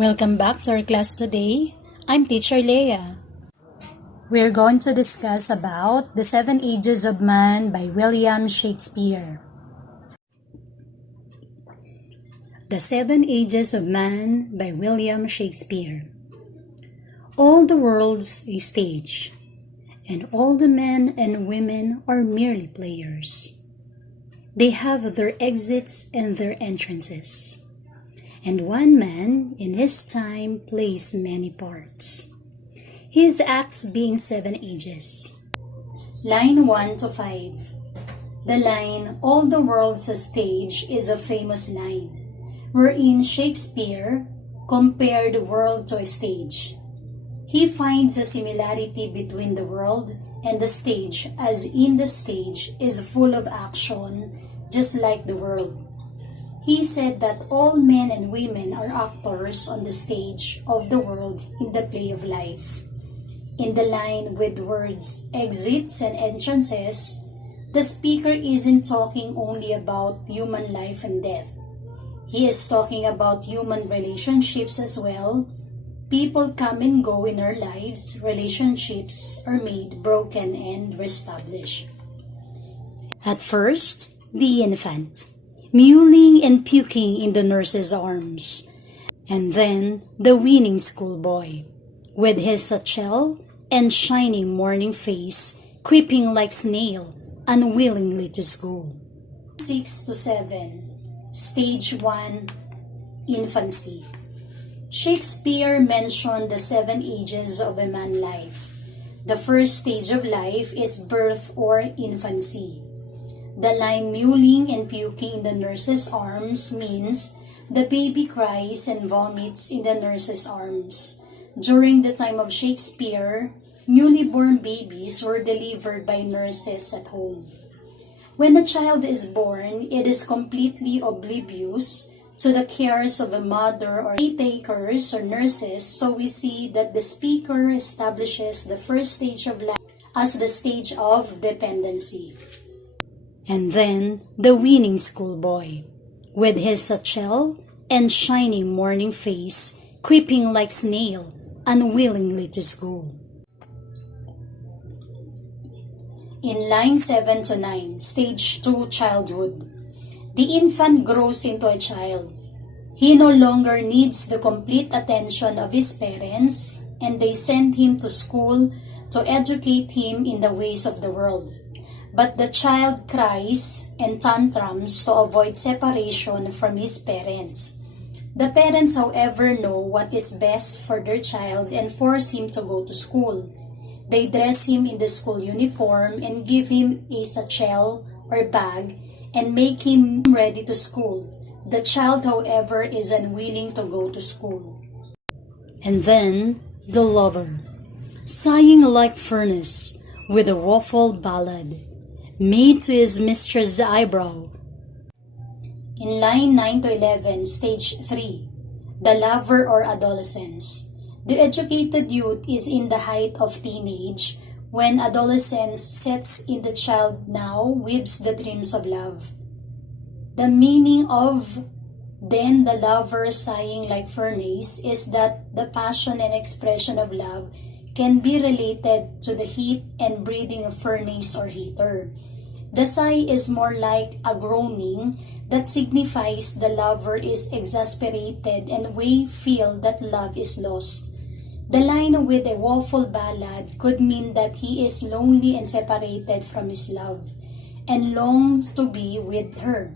Welcome back to our class today. I'm Teacher Leah. We're going to discuss about The 7 Ages of Man by William Shakespeare. The 7 Ages of Man by William Shakespeare. All the world's a stage, and all the men and women are merely players. They have their exits and their entrances. And one man in his time plays many parts, his acts being 7 ages. Line 1 to 5. The line, all the world's a stage, is a famous line, wherein Shakespeare compared the world to a stage. He finds a similarity between the world and the stage, as in the stage is full of action, just like the world. He said that all men and women are actors on the stage of the world in the play of life. In the line with words exits and entrances, the speaker isn't talking only about human life and death. He is talking about human relationships as well. People come and go in our lives. Relationships are made, broken, and reestablished. At first, the infant, mewling and puking in the nurse's arms, and then the weaning schoolboy, with his satchel and shining morning face, creeping like snail, unwillingly to school. 6 to 7, Stage 1, Infancy. Shakespeare mentioned the 7 ages of a man's life. The first stage of life is birth or infancy. The line mewling and puking in the nurse's arms means the baby cries and vomits in the nurse's arms. During the time of Shakespeare, newly born babies were delivered by nurses at home. When a child is born, it is completely oblivious to the cares of a mother or caretakers or nurses, so we see that the speaker establishes the first stage of life as the stage of dependency. And then the weaning schoolboy, with his satchel and shining morning face, creeping like snail, unwillingly to school. In line 7 to 9, Stage 2, Childhood. The infant grows into a child. He no longer needs the complete attention of his parents, and they send him to school to educate him in the ways of the world. But the child cries and tantrums to avoid separation from his parents. The parents, however, know what is best for their child and force him to go to school. They dress him in the school uniform and give him a satchel or bag and make him ready to school. The child, however, is unwilling to go to school. And then the lover, sighing like furnace with a woeful ballad, made to his mistress' eyebrow. In line 9 to 11, Stage 3, the lover or adolescence. The educated youth is in the height of teenage, when adolescence sets in. The child now weaves the dreams of love. The meaning of then the lover sighing like furnace is that the passion and expression of love can be related to the heat and breathing of furnace or heater. The sigh is more like a groaning that signifies the lover is exasperated and we feel that love is lost. The line with a woeful ballad could mean that he is lonely and separated from his love and longs to be with her.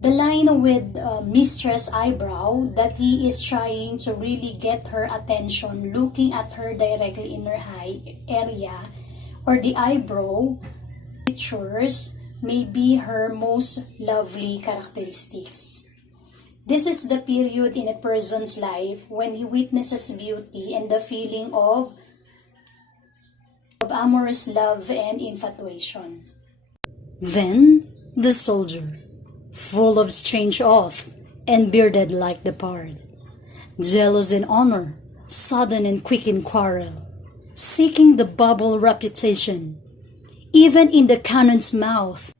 The line with mistress eyebrow, that he is trying to really get her attention, looking at her directly in her eye area, or the eyebrow features may be her most lovely characteristics. This is the period in a person's life when he witnesses beauty and the feeling of amorous love and infatuation. Then the soldier, full of strange oath and bearded like the pard, jealous in honor, sudden and quick in quarrel, seeking the bubble reputation, even in the cannon's mouth.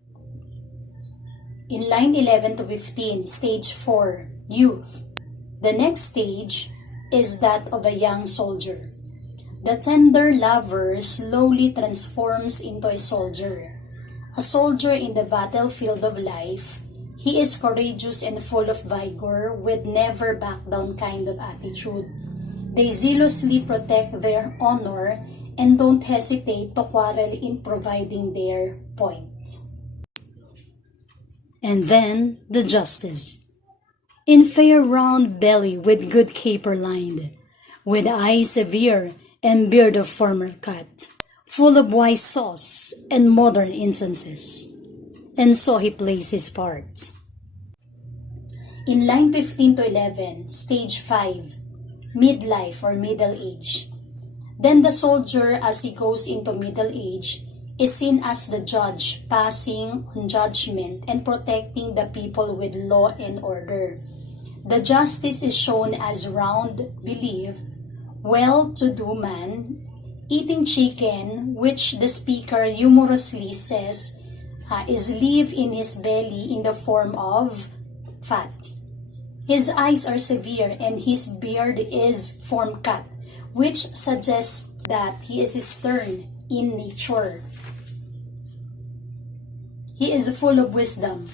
In line 11 to 15, Stage 4, Youth. The next stage is that of a young soldier. The tender lover slowly transforms into a soldier in the battlefield of life. He is courageous and full of vigor with never back down kind of attitude. They zealously protect their honor and don't hesitate to quarrel in providing their point. And then the justice. In fair round belly with good caper lined, with eyes severe and beard of former cut, full of wise sauce and modern instances. And so he plays his part. In line 15 to 11, stage 5, midlife or middle age. Then the soldier, as he goes into middle age, is seen as the judge, passing on judgment and protecting the people with law and order. The justice is shown as round, believe, well-to-do man, eating chicken, which the speaker humorously says is live in his belly in the form of fat. His eyes are severe and his beard is form cut, which suggests that he is stern in nature. He is full of wisdom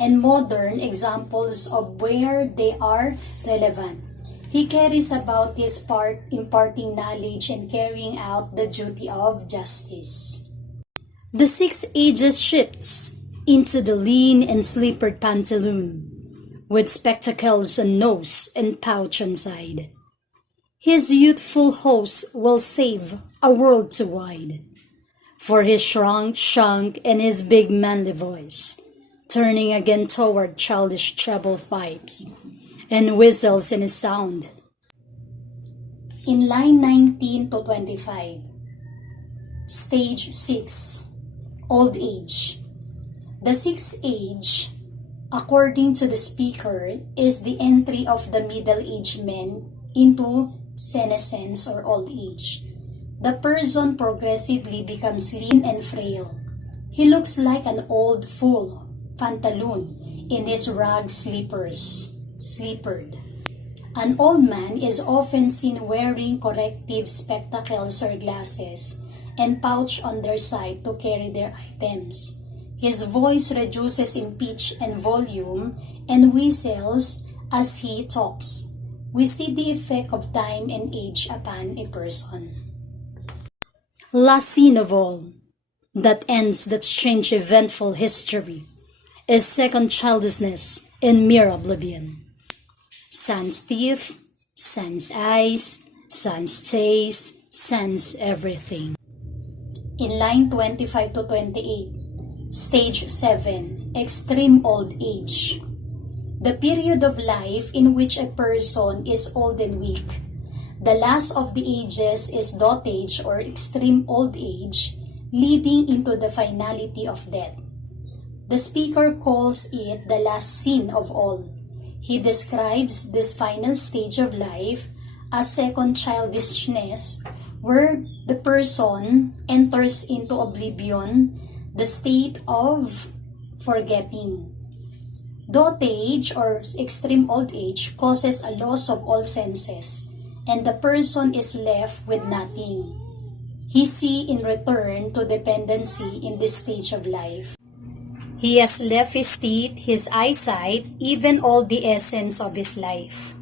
and modern examples of where they are relevant. He carries about his part imparting knowledge and carrying out the duty of justice. The 6 ages shifts into the lean and slippered pantaloon, with spectacles on nose and pouch on side. His youthful host will save a world too wide, for his shunk, and his big manly voice, turning again toward childish treble pipes, and whistles in his sound. In line 19 to 25, stage 6, old age. The 6th age, according to the speaker, is the entry of the middle-aged men into senescence or old age. The person progressively becomes lean and frail. He looks like an old fool, pantaloon, in his rag slippered. An old man is often seen wearing corrective spectacles or glasses and pouch on their side to carry their items. His voice reduces in pitch and volume and whistles as he talks. We see the effect of time and age upon a person. Last scene of all, that ends that strange eventful history, is second childishness in mere oblivion. Sans teeth, sans eyes, sans taste, sans everything. In line 25 to 28, stage 7, extreme old age. The period of life in which a person is old and weak. The last of the ages is dotage or extreme old age, leading into the finality of death. The speaker calls it the last sin of all. He describes this final stage of life as second childishness, where the person enters into oblivion, the state of forgetting. Dotage or extreme old age causes a loss of all senses, and the person is left with nothing. He sees in return to dependency in this stage of life. He has left his teeth, his eyesight, even all the essence of his life.